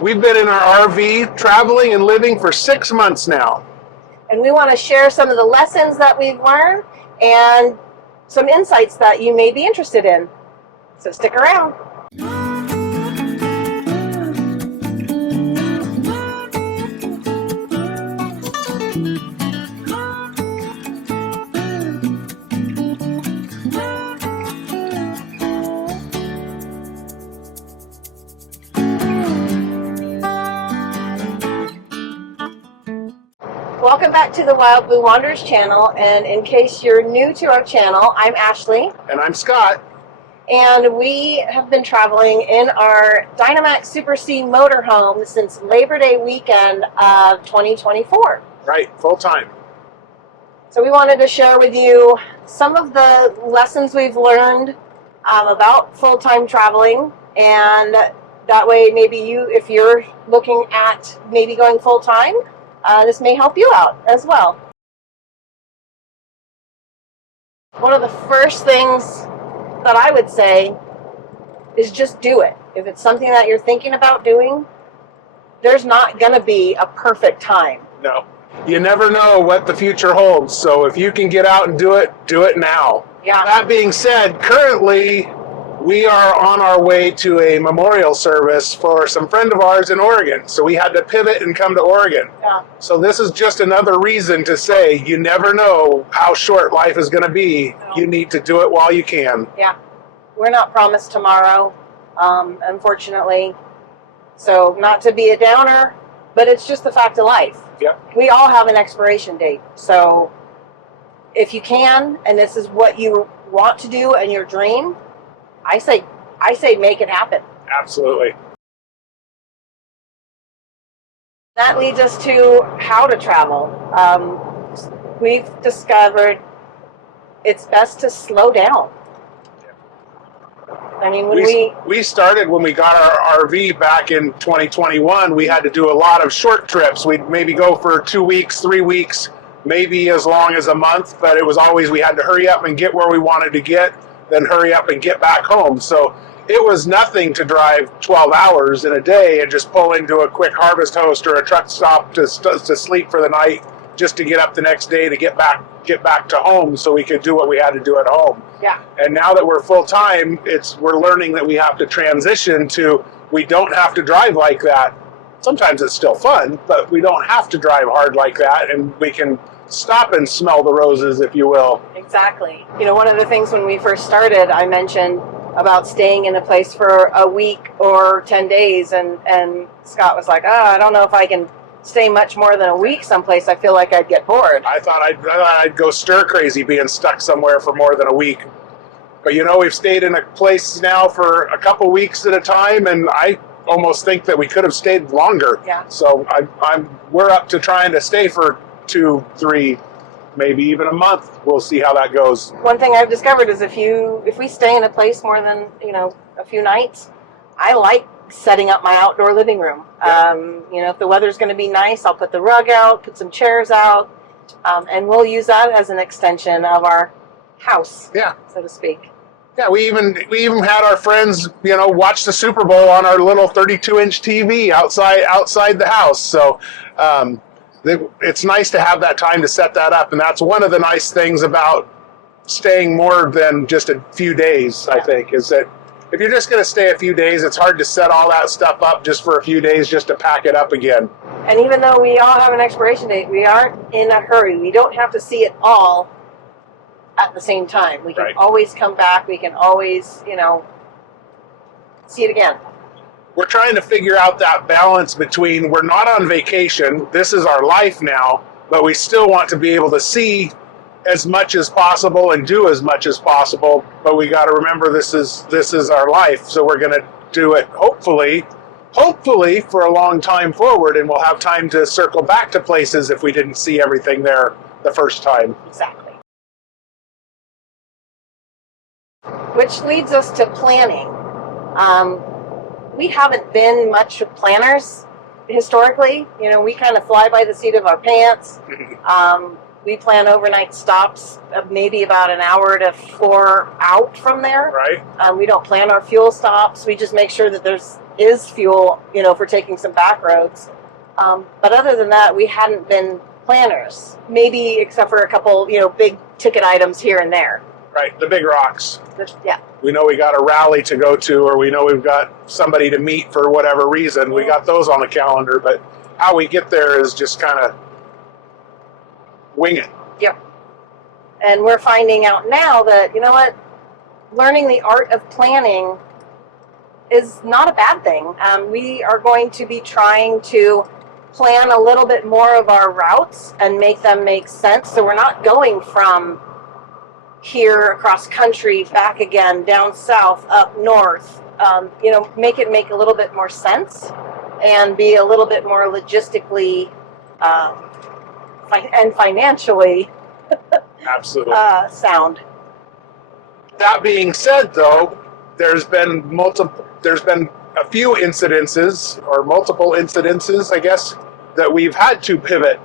We've been in our RV traveling and living for 6 months now. And we want to share some of the lessons that we've learned and some insights that you may be interested in. So stick around. Welcome back to the Wild Blue Wanderers channel, and in case you're new to our channel, I'm Ashley. And I'm Scott. And we have been traveling in our Dynamax Super C motorhome since Labor Day weekend of 2024. Right, full time. So we wanted to share with you some of the lessons we've learned about full-time traveling, and that way maybe if you're looking at maybe going full-time, this may help you out as well. One of the first things that I would say is just do it. If it's something that you're thinking about doing, there's not going to be a perfect time. No. You never know what the future holds, so if you can get out and do it now. Yeah. That being said, currently we are on our way to a memorial service for some friend of ours in Oregon, so we had to pivot and come to Oregon. Yeah. So this is just another reason to say you never know how short life is going to be. No. You need to do it while you can. Yeah. We're not promised tomorrow, unfortunately. So not to be a downer, but it's just the fact of life. Yep. We all have an expiration date. So if you can, and this is what you want to do and your dream, I say make it happen. Absolutely. That leads us to how to travel. We've discovered it's best to slow down. I mean, we started when we got our RV back in 2021, we had to do a lot of short trips. We'd maybe go for 2 weeks, 3 weeks, maybe as long as a month, but it was always we had to hurry up and get where we wanted to get, then hurry up and get back home. So it was nothing to drive 12 hours in a day and just pull into a quick Harvest Host or a truck stop to sleep for the night, just to get up the next day to get back to home so we could do what we had to do at home. Yeah. And now that we're full time, we're learning that we have to transition to, we don't have to drive like that. Sometimes it's still fun, but we don't have to drive hard like that, and we can stop and smell the roses, if you will. Exactly. You know, one of the things when we first started, I mentioned about staying in a place for a week or 10 days, and Scott was like, I don't know if I can stay much more than a week someplace. I feel like I'd get bored. I thought I'd go stir crazy being stuck somewhere for more than a week. But you know, we've stayed in a place now for a couple weeks at a time, and I almost think that we could have stayed longer. Yeah. So we're up to trying to stay for 2, 3, maybe even a month. We'll see how that goes. One thing I've discovered is if we stay in a place more than a few nights, I like setting up my outdoor living room. Yeah. If the weather's going to be nice, I'll put the rug out, put some chairs out, and we'll use that as an extension of our house, so to speak. Yeah, we even had our friends, watch the Super Bowl on our little 32-inch TV outside the house. So it's nice to have that time to set that up, and that's one of the nice things about staying more than just a few days, I think, is that if you're just going to stay a few days, it's hard to set all that stuff up just for a few days just to pack it up again. And even though we all have an expiration date, we aren't in a hurry. We don't have to see it all at the same time. We can always come back. We can always, see it again. We're trying to figure out that balance between, we're not on vacation, this is our life now, but we still want to be able to see as much as possible and do as much as possible, but we got to remember this is our life, so we're going to do it hopefully for a long time forward, and we'll have time to circle back to places if we didn't see everything there the first time. Exactly. Which leads us to planning. We haven't been much planners historically. We kind of fly by the seat of our pants. We plan overnight stops, maybe about an hour to 4 out from there. Right. We don't plan our fuel stops. We just make sure that there's is fuel, for taking some back roads. But other than that, we hadn't been planners, maybe except for a couple, big ticket items here and there. Right, the big rocks. Yeah. We know we got a rally to go to, or we know we've got somebody to meet for whatever reason. We got those on the calendar, but how we get there is just kind of wing it. Yep. And we're finding out now that, learning the art of planning is not a bad thing. We are going to be trying to plan a little bit more of our routes and make them make sense. So we're not going from here across country, back again, down south, up north. Make it make a little bit more sense and be a little bit more logistically and financially absolutely sound. That being said, though, there's been a few incidences, or multiple incidences, I guess, that we've had to pivot,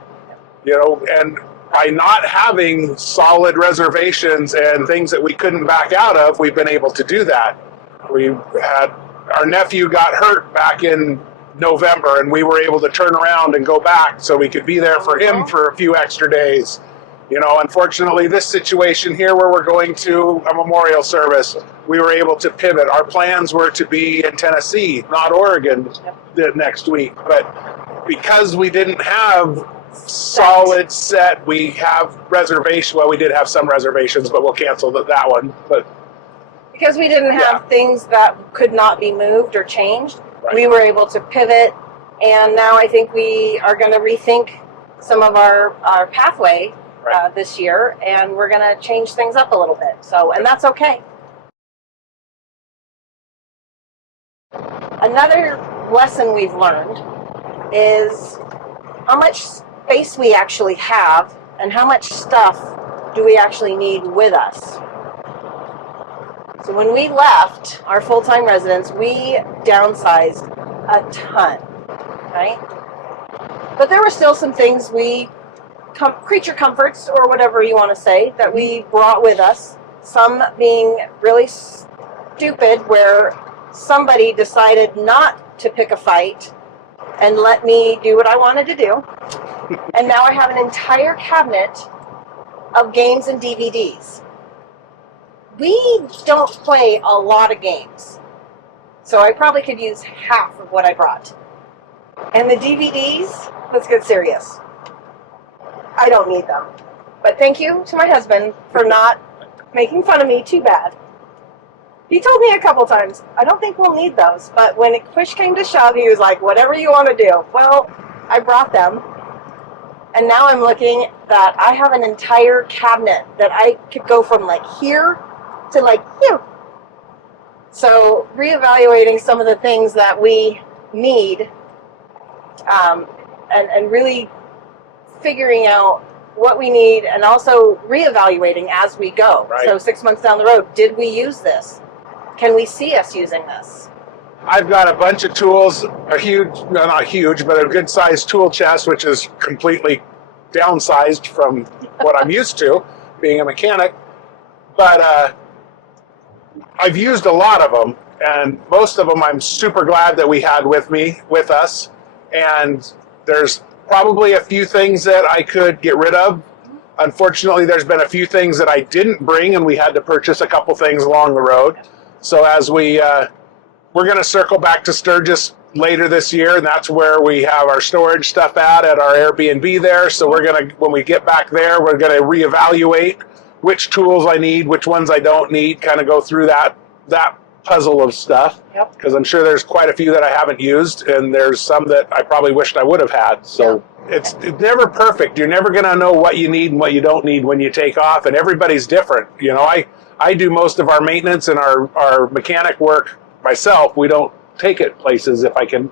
and by not having solid reservations and things that we couldn't back out of, we've been able to do that. Our nephew got hurt back in November, and we were able to turn around and go back so we could be there for him for a few extra days. Unfortunately, this situation here where we're going to a memorial service, we were able to pivot. Our plans were to be in Tennessee, not Oregon, the next week. But because we didn't have solid set, we have reservation. Well, we did have some reservations, but we'll cancel that one. But because we didn't have things that could not be moved or changed, we were able to pivot. And now I think we are going to rethink some of our pathway this year, and we're going to change things up a little bit. So, and that's okay. Another lesson we've learned is how much space we actually have and how much stuff do we actually need with us. So when we left our full-time residence, we downsized a ton, right? But there were still some things creature comforts, or whatever you want to say, that we brought with us. Some being really stupid, where somebody decided not to pick a fight and let me do what I wanted to do. And now I have an entire cabinet of games and DVDs. We don't play a lot of games, so I probably could use half of what I brought. And the DVDs, let's get serious. I don't need them. But thank you to my husband for not making fun of me too bad. He told me a couple times, I don't think we'll need those. But when push came to shove, he was like, whatever you want to do. Well, I brought them. And now I'm looking that I have an entire cabinet that I could go from like here to like here. So reevaluating some of the things that we need, and really figuring out what we need, and also reevaluating as we go. Right. So 6 months down the road, did we use this? Can we see us using this? I've got a bunch of tools, not huge, but a good sized tool chest, which is completely downsized from what I'm used to, being a mechanic. But I've used a lot of them, and most of them I'm super glad that we had with us. And there's probably a few things that I could get rid of. Unfortunately, there's been a few things that I didn't bring, and we had to purchase a couple things along the road. So as we're going to circle back to Sturgis later this year, and that's where we have our storage stuff at our Airbnb there. So when we get back there, we're going to reevaluate which tools I need, which ones I don't need, kind of go through that puzzle of stuff. Yep. Because I'm sure there's quite a few that I haven't used, and there's some that I probably wished I would have had. So it's never perfect. You're never going to know what you need and what you don't need when you take off, and everybody's different. I do most of our maintenance and our mechanic work myself. We don't take it places if I can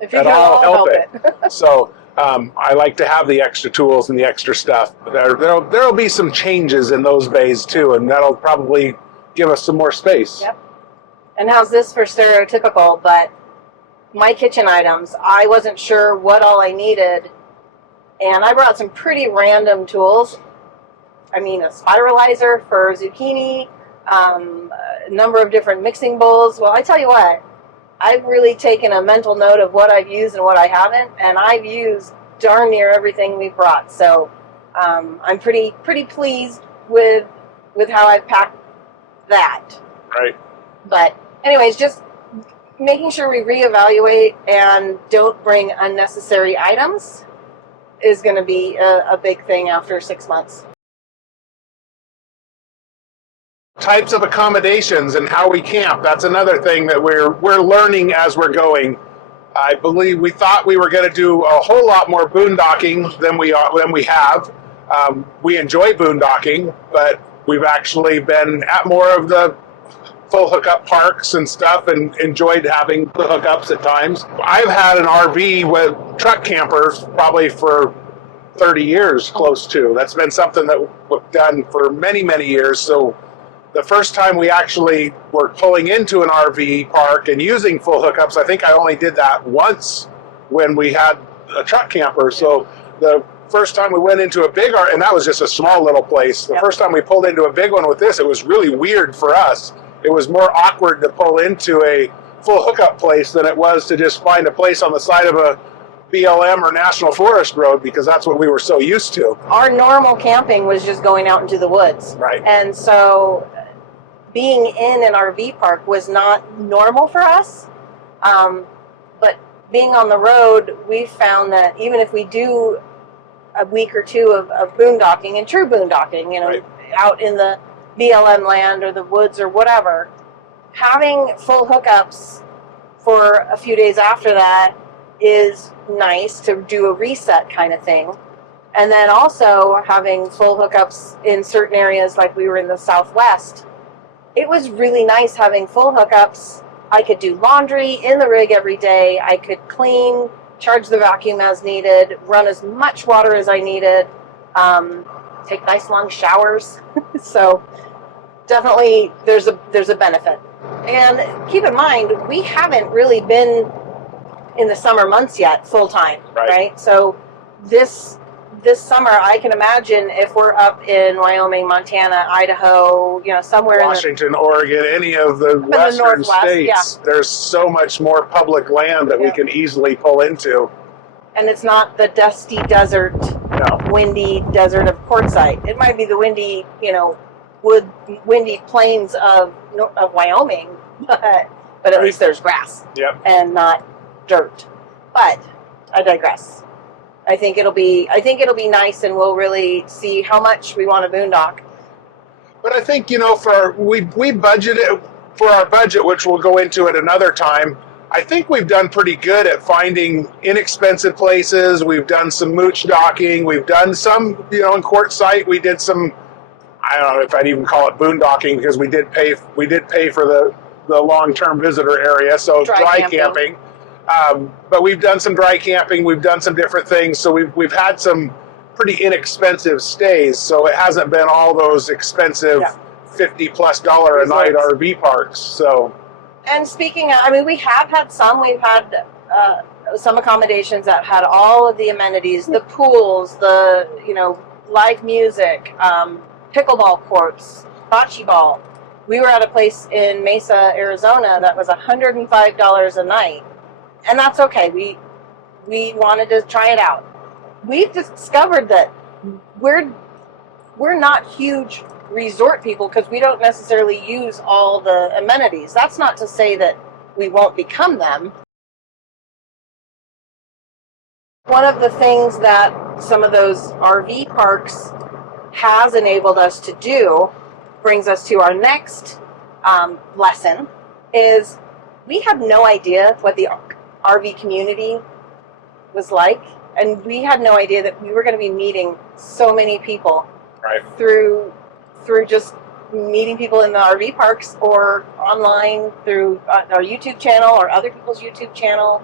at all help it. So I like to have the extra tools and the extra stuff. There'll be some changes in those bays too, and that'll probably give us some more space. Yep. And how's this for stereotypical? But my kitchen items, I wasn't sure what all I needed, and I brought some pretty random tools. I mean, a spiralizer for zucchini, a number of different mixing bowls. Well, I tell you what, I've really taken a mental note of what I've used and what I haven't, and I've used darn near everything we brought. So I'm pretty pleased with how I've packed that. Right. But anyways, just making sure we reevaluate and don't bring unnecessary items is going to be a big thing after 6 months. Types of accommodations and how we camp. That's another thing that we're learning as we're going. I believe we thought we were going to do a whole lot more boondocking than we have. We enjoy boondocking, but we've actually been at more of the full hookup parks and stuff and enjoyed having the hookups at times. I've had an RV with truck campers probably for 30 years, close to. That's been something that we've done for many, many years. So the first time we actually were pulling into an RV park and using full hookups, I think I only did that once when we had a truck camper. So the first time we went into a big RV, and that was just a small little place. The first time we pulled into a big one with this, it was really weird for us. It was more awkward to pull into a full hookup place than it was to just find a place on the side of a BLM or National Forest road, because that's what we were so used to. Our normal camping was just going out into the woods. Right. And so being in an RV park was not normal for us. But being on the road, we found that even if we do a week or two of boondocking, and true boondocking, you know, Right. out in the BLM land or the woods or whatever, having full hookups for a few days after that is nice to do a reset kind of thing. And then also having full hookups in certain areas, like we were in the Southwest, it was really nice having full hookups. I could do laundry in the rig every day. I could clean, charge the vacuum as needed, run as much water as I needed, take nice long showers. So definitely there's a benefit. And keep in mind, we haven't really been in the summer months yet full time, right? So this summer, I can imagine if we're up in Wyoming, Montana, Idaho, you know, somewhere Washington, Oregon, any of the western states, there's so much more public land that we can easily pull into. And it's not the dusty desert, windy desert of Quartzsite. It might be the windy, you know, windy plains of Wyoming, but at least there's grass and not dirt. But I digress. I think it'll be nice, and we'll really see how much we want to boondock. But I think, you know, we budgeted for our budget, which we'll go into at another time. I think we've done pretty good at finding inexpensive places. We've done some mooch docking. We've done some, you know, in Quartzsite we did some, I don't know if I'd even call it boondocking, because we did pay for the long-term visitor area, so dry camping. But we've done some dry camping. We've done some different things. So we've had some pretty inexpensive stays. So it hasn't been all those expensive $50+ a night RV parks. So. And speaking of, I mean, we have had some. We've had some accommodations that had all of the amenities, the pools, the, you know, live music, pickleball courts, bocce ball. We were at a place in Mesa, Arizona that was $105 a night. And that's okay. We wanted to try it out. We've discovered that we're not huge resort people because we don't necessarily use all the amenities. That's not to say that we won't become them. One of the things that some of those RV parks has enabled us to do brings us to our next lesson, is we had no idea what the RV community was like, and we had no idea that we were going to be meeting so many people through just meeting people in the RV parks or online through our YouTube channel or other people's YouTube channel.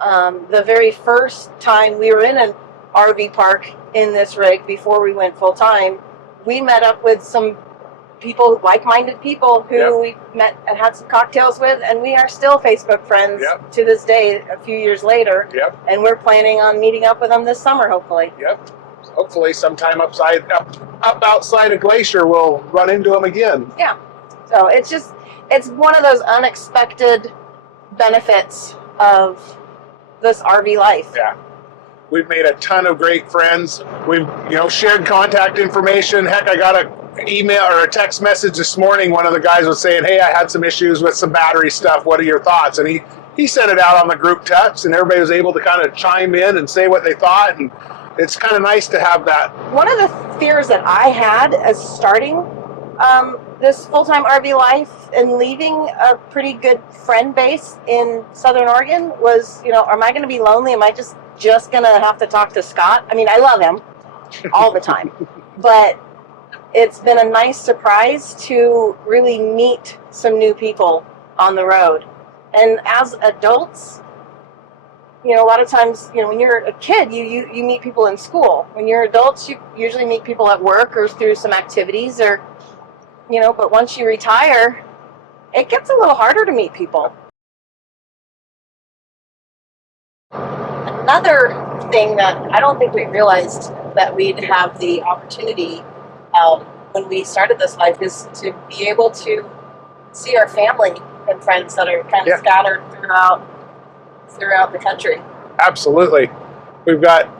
The very first time we were in an RV park in this rig before we went full time, we met up with some people, like-minded people who we met and had some cocktails with, and we are still Facebook friends to this day, a few years later. And we're planning on meeting up with them this summer, hopefully. Hopefully sometime up outside of Glacier we'll run into them again. So it's one of those unexpected benefits of this RV life. Yeah. We've made a ton of great friends. We've, shared contact information. Heck, I got an email or a text message this morning. One of the guys was saying, "Hey, I had some issues with some battery stuff. What are your thoughts?" And he sent it out on the group text, and everybody was able to kind of chime in and say what they thought. And it's kind of nice to have that. One of the fears that I had as starting this full-time RV life and leaving a pretty good friend base in Southern Oregon was, am I going to be lonely? Am I just going to have to talk to Scott? I mean, I love him all the time, but it's been a nice surprise to really meet some new people on the road. And as adults, a lot of times, when you're a kid, you meet people in school. When you're adults, you usually meet people at work or through some activities or, but once you retire, it gets a little harder to meet people. Another thing that I don't think we realized that we'd have the opportunity when we started this life is to be able to see our family and friends that are kind of scattered throughout the country. Absolutely. We've got,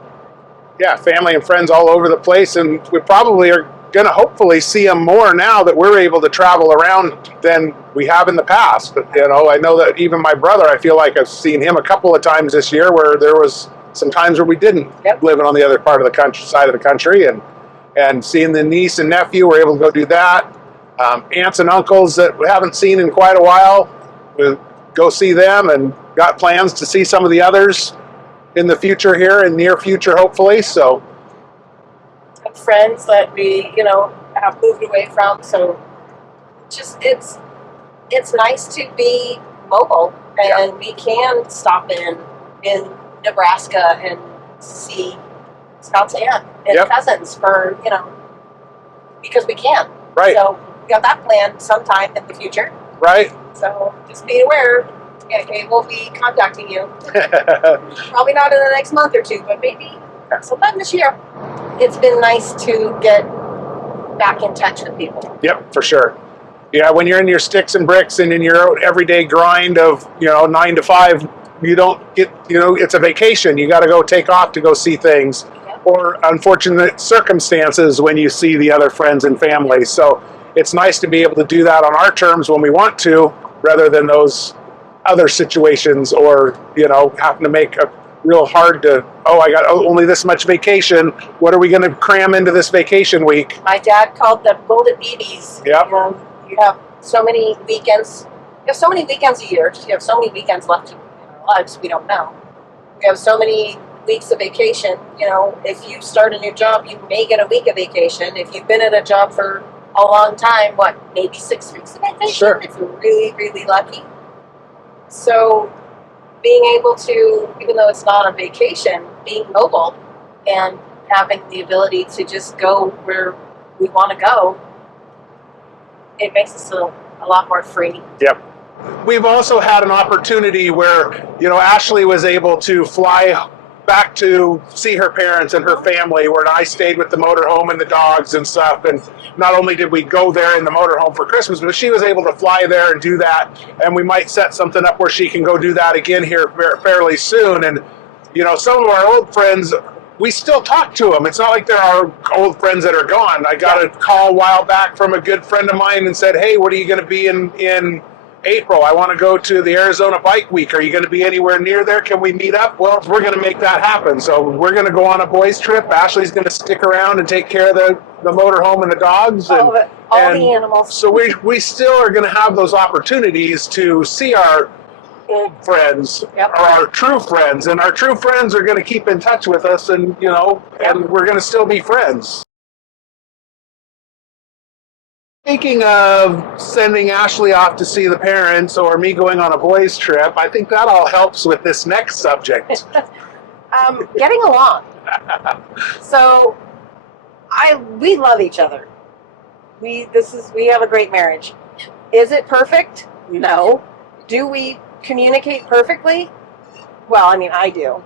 family and friends all over the place, and we probably are going to hopefully see them more now that we're able to travel around than we have in the past. But, I know that even my brother, I feel like I've seen him a couple of times this year where there was some times where we didn't living on the other part of the country, side of the country, and seeing the niece and nephew, we're able to go do that. Aunts and uncles that we haven't seen in quite a while, we'll go see them, and got plans to see some of the others in the future here, in near future, hopefully. So, and friends that we, have moved away from. So, just it's nice to be mobile, and we can stop in Nebraska and see Scott's aunt and cousins for because we can. Right. So we got that planned sometime in the future. Right. So just be aware. Okay, we'll be contacting you. Probably not in the next month or two, but maybe sometime this year. It's been nice to get back in touch with people. Yep, for sure. Yeah, when you're in your sticks and bricks and in your everyday grind of 9 to 5, you don't get it's a vacation. You got to go take off to go see things, or unfortunate circumstances when you see the other friends and family. So it's nice to be able to do that on our terms when we want to, rather than those other situations, or having to make a real hard to, I got only this much vacation. What are we going to cram into this vacation week? My dad called them golden BBs. Yep. You have so many weekends. You have so many weekends a year. You have so many weekends left in our lives. We don't know. We have so many weeks of vacation. If you start a new job, you may get a week of vacation. If you've been at a job for a long time, maybe 6 weeks of vacation? Sure. If you're really, really lucky. So being able to, even though it's not a vacation, being mobile and having the ability to just go where we want to go, it makes us a lot more free. Yep. We've also had an opportunity where, Ashley was able to fly back to see her parents and her family, where I stayed with the motorhome and the dogs and stuff. And not only did we go there in the motorhome for Christmas, but she was able to fly there and do that. And we might set something up where she can go do that again here fairly soon. And, some of our old friends, we still talk to them. It's not like they're our old friends that are gone. I got a call a while back from a good friend of mine and said, "Hey, what are you going to be in April? I want to go to the Arizona Bike Week. Are you going to be anywhere near there? Can we meet up?" Well, we're going to make that happen. So we're going to go on a boys trip. Ashley's going to stick around and take care of the motorhome and the dogs. All the animals. So we still are going to have those opportunities to see our old friends, or our true friends. And our true friends are going to keep in touch with us, and, and we're going to still be friends. Speaking of sending Ashley off to see the parents, or me going on a boys trip, I think that all helps with this next subject. Getting along. So, we love each other. We have a great marriage. Is it perfect? No. Do we communicate perfectly? Well, I do.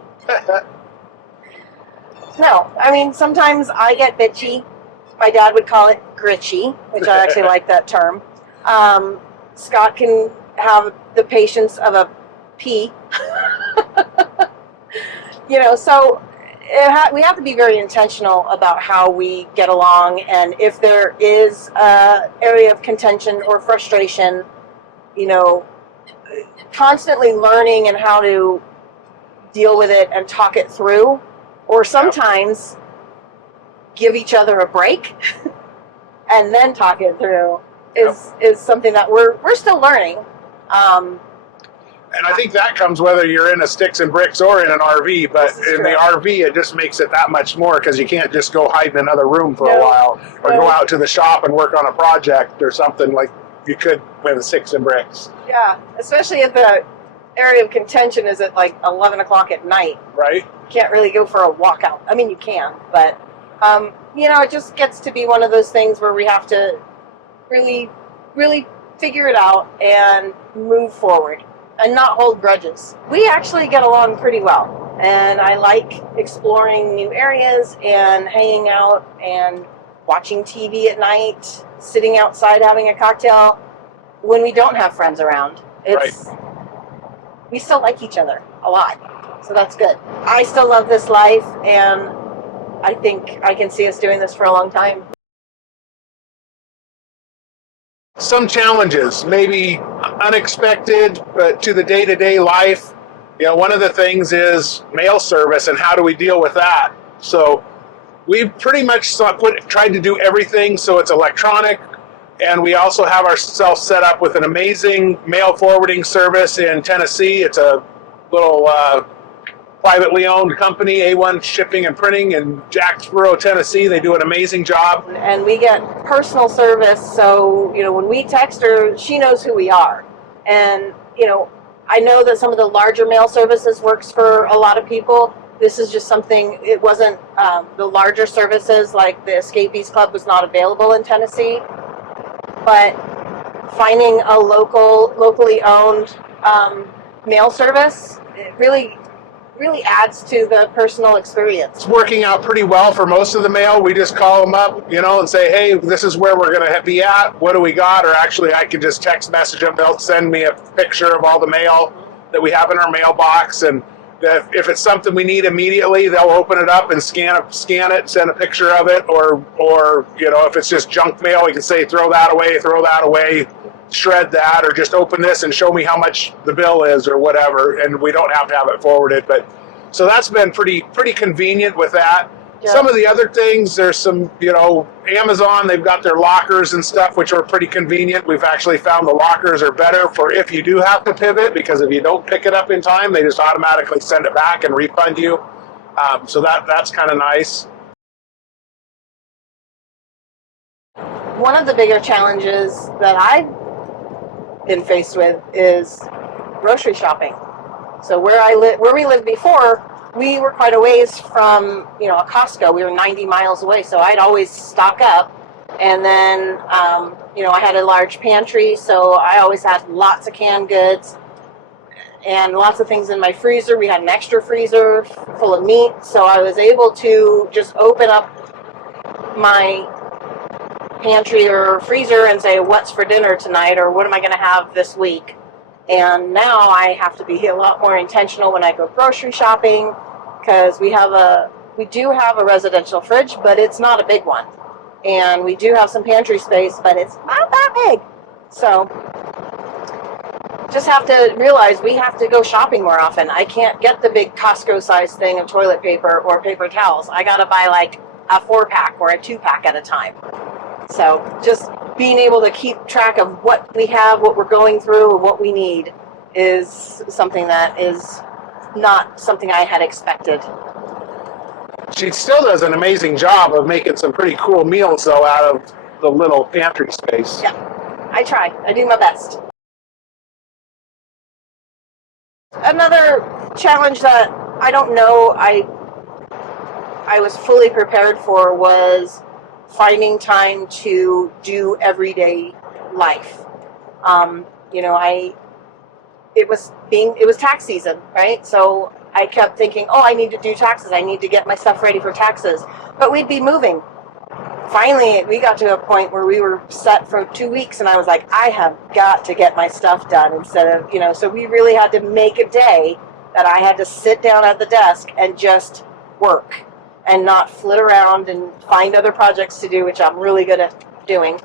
No, sometimes I get bitchy. My dad would call it gritchy, which I actually like that term. Scott can have the patience of a pee. So we have to be very intentional about how we get along, and if there is a area of contention or frustration, constantly learning and how to deal with it and talk it through, or sometimes give each other a break and then talk it through is something that we're still learning. And I think that comes whether you're in a sticks and bricks or in an RV, but in the RV it just makes it that much more, because you can't just go hide in another room for a while or go out to the shop and work on a project or something like you could with sticks and bricks. Yeah, especially if the area of contention is at like 11 o'clock at night. Right. You can't really go for a walkout. I mean, you can, but it just gets to be one of those things where we have to really, really figure it out and move forward and not hold grudges. We actually get along pretty well, and I like exploring new areas and hanging out and watching TV at night, sitting outside having a cocktail when we don't have friends around. We still like each other a lot, so that's good. I still love this life, and I think I can see us doing this for a long time. Some challenges, maybe unexpected, but to the day-to-day life. One of the things is mail service, and how do we deal with that? So we've pretty much tried to do everything so it's electronic, and we also have ourselves set up with an amazing mail forwarding service in Tennessee. It's a little privately owned company, A1 Shipping and Printing in Jacksboro, Tennessee. They do an amazing job. And we get personal service, so, when we text her, she knows who we are. And, I know that some of the larger mail services works for a lot of people. This is just something, it wasn't, the larger services like the Escapees Club was not available in Tennessee. But finding a locally owned mail service, it really adds to the personal experience. It's working out pretty well for most of the mail. We just call them up, and say, hey, this is where we're going to be at. What do we got? Or actually, I can just text message them. They'll send me a picture of all the mail that we have in our mailbox. And if it's something we need immediately, they'll open it up and scan it, send a picture of it. Or if it's just junk mail, we can say, throw that away, shred that, or just open this and show me how much the bill is or whatever, and we don't have to have it forwarded. But so that's been pretty convenient with that. Yeah. Some of the other things, there's some, Amazon, they've got their lockers and stuff, which are pretty convenient. We've actually found the lockers are better for if you do have to pivot, because if you don't pick it up in time, they just automatically send it back and refund you. So that's kind of nice. One of the bigger challenges that I've been faced with is grocery shopping. So where we lived before, we were quite a ways from a Costco. We were 90 miles away, so I'd always stock up, and then I had a large pantry, so I always had lots of canned goods and lots of things in my freezer. We had an extra freezer full of meat, so I was able to just open up my pantry or freezer and say, what's for dinner tonight, or what am I going to have this week? And now I have to be a lot more intentional when I go grocery shopping, because we do have a residential fridge, but it's not a big one, and we do have some pantry space, but it's not that big. So just have to realize we have to go shopping more often. I can't get the big Costco size thing of toilet paper or paper towels. I gotta buy like a 4-pack or a 2-pack at a time. So just being able to keep track of what we have, what we're going through, and what we need is something that is not something I had expected. She still does an amazing job of making some pretty cool meals, though, out of the little pantry space. Yeah, I try. I do my best. Another challenge that I don't know I was fully prepared for was finding time to do everyday life. It was tax season, right? So I kept thinking, I need to do taxes. I need to get my stuff ready for taxes. But we'd be moving. finally we got to a point where we were set for 2 weeks, and I was like, I have got to get my stuff done instead of, so we really had to make a day that I had to sit down at the desk and just work and not flit around and find other projects to do, which I'm really good at doing.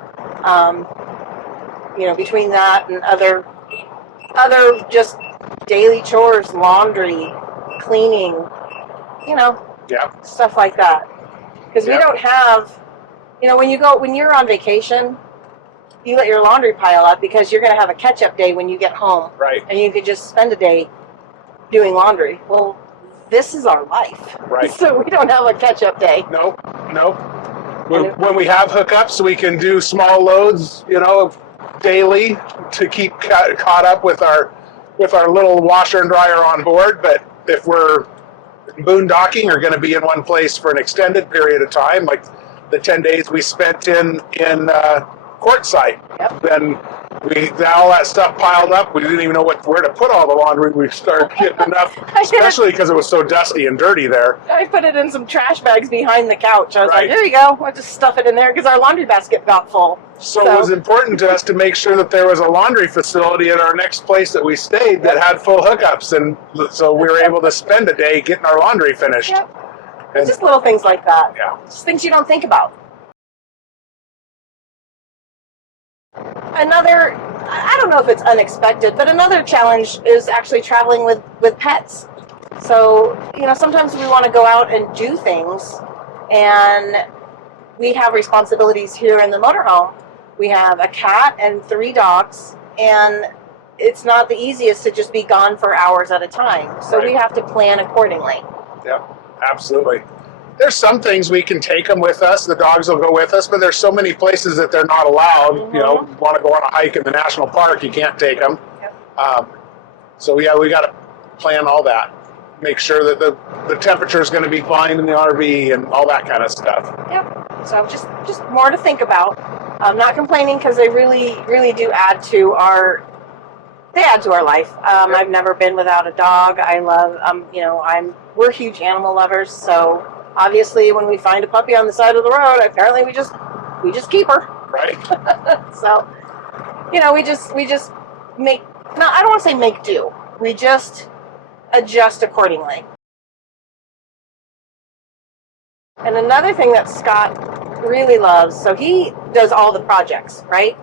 Between that and other just daily chores, laundry, cleaning, stuff like that. Because we don't have, when you're on vacation, you let your laundry pile up because you're going to have a catch-up day when you get home. Right. And you could just spend a day doing laundry. Well, this is our life. Right. So we don't have a catch-up day. Nope. When we have hookups, we can do small loads, daily to keep caught up with our little washer and dryer on board. But if we're boondocking or going to be in one place for an extended period of time, like the 10 days we spent in Quartzsite, then we got all that stuff piled up. We didn't even know where to put all the laundry. We started getting enough, especially because it was so dusty and dirty there. I put it in some trash bags behind the couch. I was Right. like, here you go. I'll just stuff it in there because our laundry basket got full. So it was important to us to make sure that there was a laundry facility at our next place that we stayed that had full hookups, and so we were able to spend a day getting our laundry finished. Yep. And, Just little things like that. yeah. Just things you don't think about. Another, I don't know if it's unexpected, but another challenge is actually traveling with pets. So, sometimes we want to go out and do things, and we have responsibilities here in the motorhome. We have a cat and 3 dogs, and it's not the easiest to just be gone for hours at a time. So we have to plan accordingly. Yeah, absolutely. There's some things we can take them with us. The dogs will go with us, but there's so many places that they're not allowed. Mm-hmm. Want to go on a hike in the national park, you can't take them. Yep. So yeah, we got to plan all that. Make sure that the temperature is going to be fine in the RV and all that kind of stuff. Yep. So just more to think about. I'm not complaining because they really, really do add to our life. I've never been without a dog. I love, we're huge animal lovers. So obviously when we find a puppy on the side of the road, apparently we just keep her. Right. So, we just make, no, I don't want to say make do. We just adjust accordingly. And another thing that Scott really loves, so he does all the projects, right?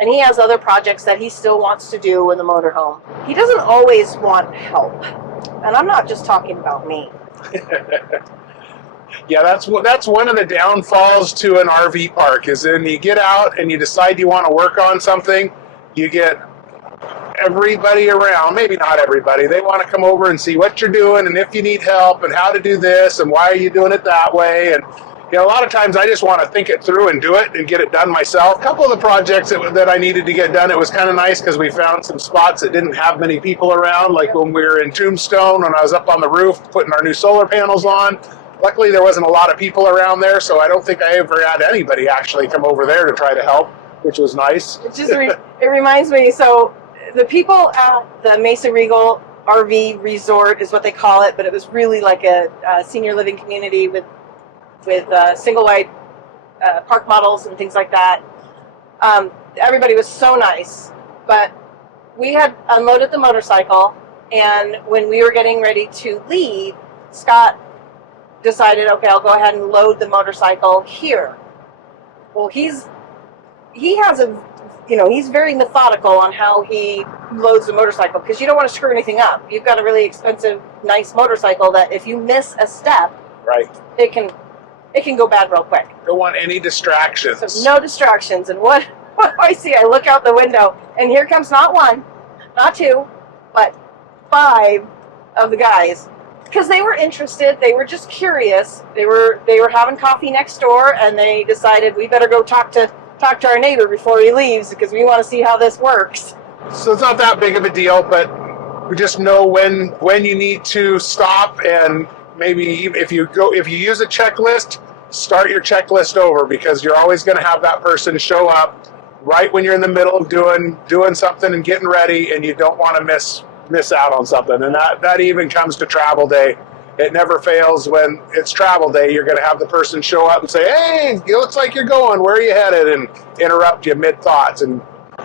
And he has other projects that he still wants to do in the motorhome. He doesn't always want help. And I'm not just talking about me. Yeah, that's one of the downfalls to an RV park is then you get out and you decide you want to work on something, you get everybody around, maybe not everybody, they want to come over and see what you're doing and if you need help and how to do this and why are you doing it that way. And a lot of times I just want to think it through and do it and get it done myself. A couple of the projects that I needed to get done, it was kind of nice because we found some spots that didn't have many people around, like when we were in Tombstone, when I was up on the roof putting our new solar panels on. Luckily, there wasn't a lot of people around there, so I don't think I ever had anybody actually come over there to try to help, which was nice. It reminds me, so the people at the Mesa Regal RV Resort is what they call it, but it was really like a senior living community with single wide park models and things like that. Everybody was so nice, but we had unloaded the motorcycle, and when we were getting ready to leave, Scott decided, okay, I'll go ahead and load the motorcycle here. Well, he's very methodical on how he loads the motorcycle because you don't want to screw anything up. You've got a really expensive, nice motorcycle that if you miss a step, Right. it can go bad real quick. Don't want any distractions. So no distractions. And what do I see? I look out the window, and here comes not 1, not 2, but 5 of the guys. Because they were interested, they were just curious. They were having coffee next door, and they decided we better go talk to our neighbor before he leaves because we want to see how this works. So it's not that big of a deal, but we just know when you need to stop, and maybe if you use a checklist, start your checklist over because you're always going to have that person show up right when you're in the middle of doing something and getting ready, and you don't want to miss out on something. And that even comes to travel day. it never fails when it's travel day. You're going to have the person show up and say, hey, it looks like you're going. Where are you headed? And interrupt you mid-thoughts. And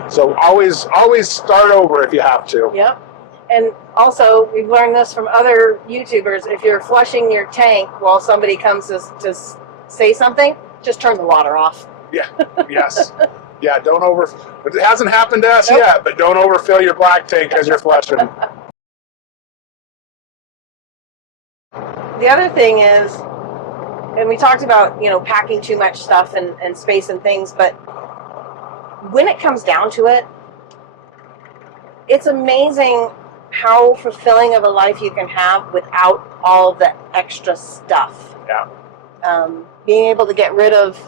so always start over if you have to. Yep. And also, we've learned this from other YouTubers. If you're flushing your tank while somebody comes to say something, just turn the water off. Yeah. Yes. Yeah, don't it hasn't happened to us Nope. yet, but don't overfill your black tank as you're flushing. The other thing is, and we talked about, packing too much stuff and space and things, but when it comes down to it, it's amazing how fulfilling of a life you can have without all the extra stuff. Yeah. Being able to get rid of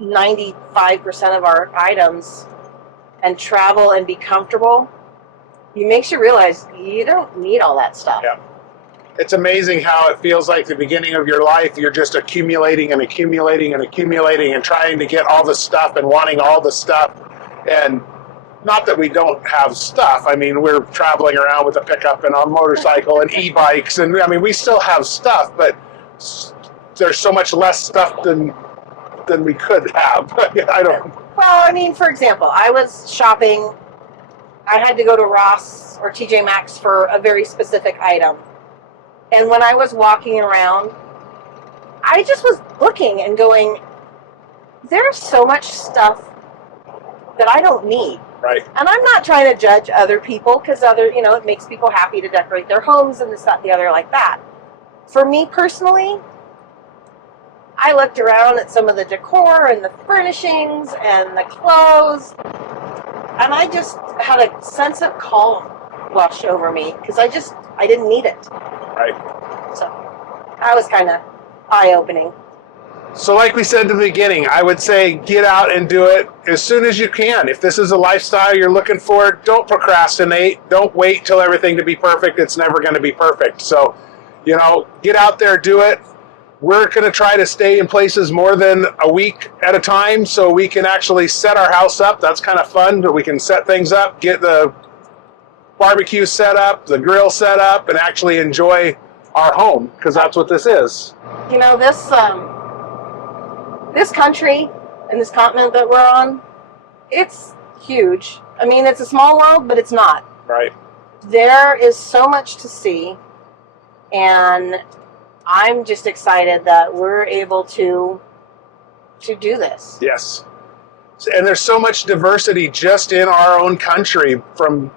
95% of our items and travel and be comfortable, it makes you realize you don't need all that stuff. Yeah. It's amazing how it feels like the beginning of your life, you're just accumulating and accumulating and accumulating and trying to get all the stuff and wanting all the stuff. And not that we don't have stuff. I mean, we're traveling around with a pickup and a motorcycle and e-bikes. And I mean, we still have stuff, but there's so much less stuff than we could have. I don't. Well, I mean, for example, I was shopping. I had to go to Ross or TJ Maxx for a very specific item. And when I was walking around, I just was looking and going, there's so much stuff that I don't need. Right. And I'm not trying to judge other people because it makes people happy to decorate their homes and this, that, the other like that. For me personally, I looked around at some of the decor and the furnishings and the clothes, and I just had a sense of calm wash over me because I didn't need it. Right. So that was kind of eye-opening. So like we said at the beginning, I would say get out and do it as soon as you can. If this is a lifestyle you're looking for, don't procrastinate. Don't wait till everything to be perfect. It's never going to be perfect. So, get out there, do it. We're going to try to stay in places more than a week at a time so we can actually set our house up. That's kind of fun, but we can set things up, get the barbecue set up, the grill set up, and actually enjoy our home, because that's what this is. This country and this continent that we're on, it's huge. I mean, it's a small world, but it's not. Right. There is so much to see, and I'm just excited that we're able to do this. Yes. And there's so much diversity just in our own country, from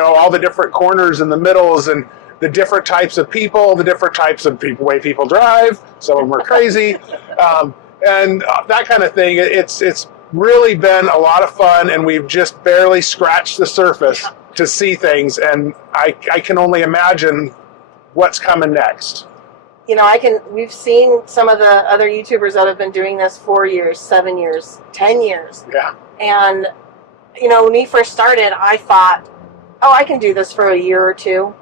all the different corners and the middles and the different types of people, the different types of way people drive. Some of them are crazy. And that kind of thing. It's really been a lot of fun, and we've just barely scratched the surface to see things, and I can only imagine what's coming next. We've seen some of the other YouTubers that have been doing this 4 years, 7 years, 10 years. Yeah. And, when we first started, I thought, I can do this for a year or two.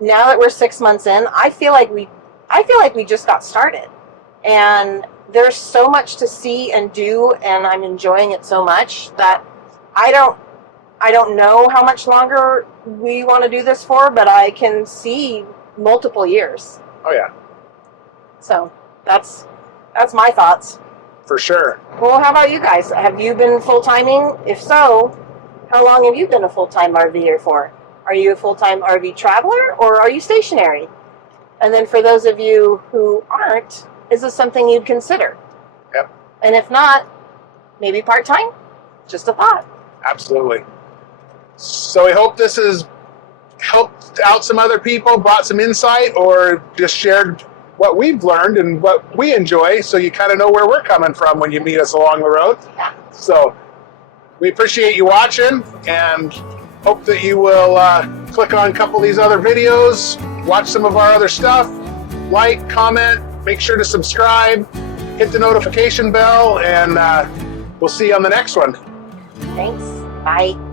Now that we're 6 months in, I feel like we just got started. And there's so much to see and do, and I'm enjoying it so much that I don't know how much longer we want to do this for, but I can see multiple years. Oh yeah. So that's my thoughts. For sure. Well, how about you guys? Have you been full-timing? If so, how long have you been a full-time RVer for? Are you a full-time RV traveler, or are you stationary? And then for those of you who aren't, is this something you'd consider? Yep. And if not, maybe part-time? Just a thought. Absolutely. So we hope this has helped out some other people, brought some insight, or just shared what we've learned and what we enjoy, so you kind of know where we're coming from when you meet us along the road. Yeah. So we appreciate you watching, and hope that you will click on a couple of these other videos, watch some of our other stuff, like, comment, make sure to subscribe, hit the notification bell, and we'll see you on the next one. Thanks. Bye.